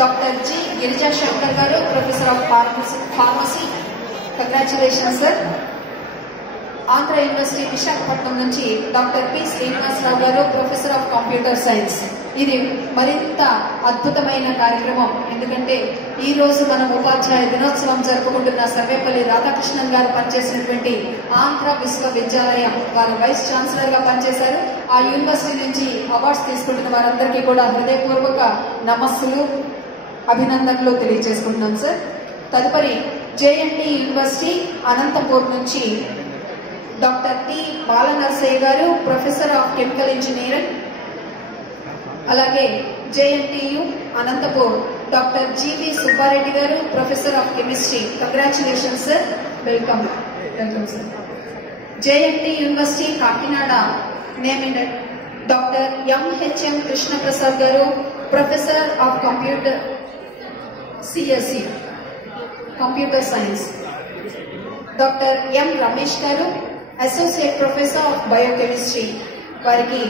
Dr. G. Girija Shankar Garu, Professor of Pharmacy. Congratulations, sir. Andhra University Vishakhapatnam నుంచి doctor P Srinivasarao గారు, professor of computer science. ఇది మరింత అద్భుతమైన కార్యక్రమం. ఎందుకంటే ఈ రోజు మనం ఉపాధ్యాయ దినోత్సవం జరుపుకుంటున్న సర్వేపల్లి రాధాకృష్ణన్ గారు పనిచేసినటువంటి ఆంధ్ర విశ్వవిద్యాలయం వారు వైస్ ఛాన్సలర్ గా పనిచేశారు. ఆ యూనివర్సిటీ నుంచి అవార్డ్స్ తీసుకుంటున్న వారందరికీ కూడా హృదయపూర్వక నమస్సులు, అభినందనలు తెలియజేసుకుంటున్నాం సార్. తదుపరి జేఎన్టీ యూనివర్సిటీ అనంతపూర్ నుంచి doctor T Balanarasaiah garu, professor of chemical engineering. అలాగే JNTU Anantapur doctor GV Subbareddy garu, professor of chemistry. Congratulations sir, welcome sir. JNT university Kakinada named doctor MHM Krishnaprasad garu, professor of computer CSC computer science. Doctor M Ramesh garu, associate professor of biochemistry. వారికి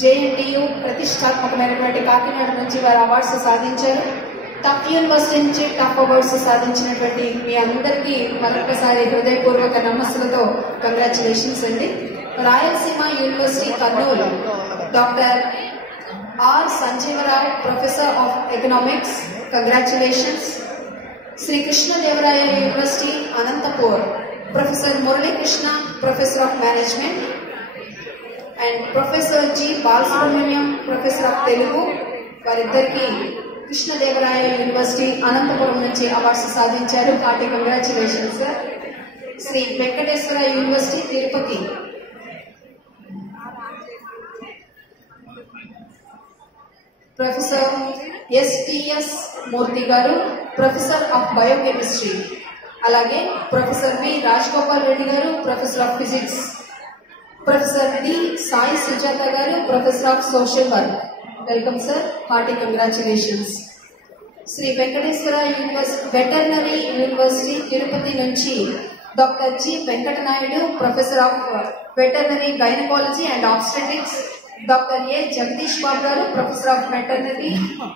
JNTU ప్రతిష్టాత్మకమైనటువంటి కాకినాడ నుంచి వారు awards సాధించారు. Tough university నుంచి tough awards సాధించినటువంటి మీ అందరికీ మరొకసారి హృదయపూర్వక నమస్సులతో కంగ్రాచులేషన్స్ అండి. Rayalaseema university Kurnool doctor are Sanjeeva Rao, professor of economics. Congratulations. Shri Krishnadevaraya university Anantapur professor Muralikrishna, professor of management. And professor G Balasubrahmanyam, professor of Telugu. వారిద్దరికీ కృష్ణదేవరాయ యూనివర్సిటీ అనంతపురం నుంచి అవార్డ్స్ సాధించారు. Hearty congratulations sir. Shri Venkateswara university Tirupati professor STS Murthy garu, professor of biochemistry. అలాగే professor V Rajagopal Reddy garu, professor of physics. Professor D Sai Sujatha garu, professor of social work. Welcome sir, hearty congratulations. Shri Venkateswara veterinary university Tirupati నుంచి doctor G Venkatanaidu, professor of veterinary gynaecology and obstetrics. Doctor A Jagadish Babu garu, professor of veterinary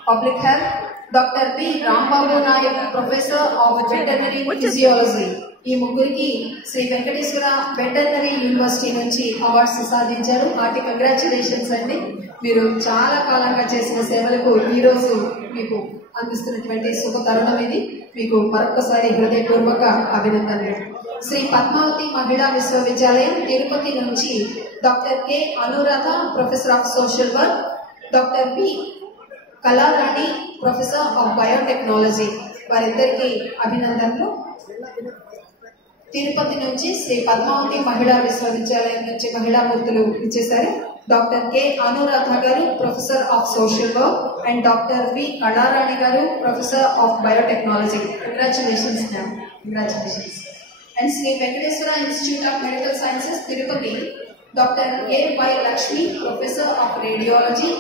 public health. Doctor B Rambabu Nayak, professor of veterinary physiology. ఈ ముగ్గురికి Shri Venkateswara veterinary university నుంచి awards సాధించారు. Hearty congratulations అండి. మీరు చాలా కాలంగా చేసిన సేవలకు ఈ రోజు మీకు అందిస్తున్నటువంటి శుభ తరుణం ఇది. మీకు మరొకసారి హృదయపూర్వక అభినందనలు. శ్రీ పద్మావతి మహిళా విశ్వవిద్యాలయం తిరుపతి నుంచి doctor K Anuradha, professor of social work. Doctor P Kalarani, professor of biotechnology. వారిద్దరికీ అభినందనలు. తిరుపతి నుంచి శ్రీ పద్మావతి మహిళా విశ్వవిద్యాలయం నుంచి మహిళా మూర్తులు ఇచ్చేశారు. Doctor K Anuradha garu, professor of social work. And doctor V Kalarani garu, professor of biotechnology. Congratulations ma'am, congratulations. And Shri Venkateswara institute of medical sciences Tirupati doctor A Y Lakshmi, professor of radiology.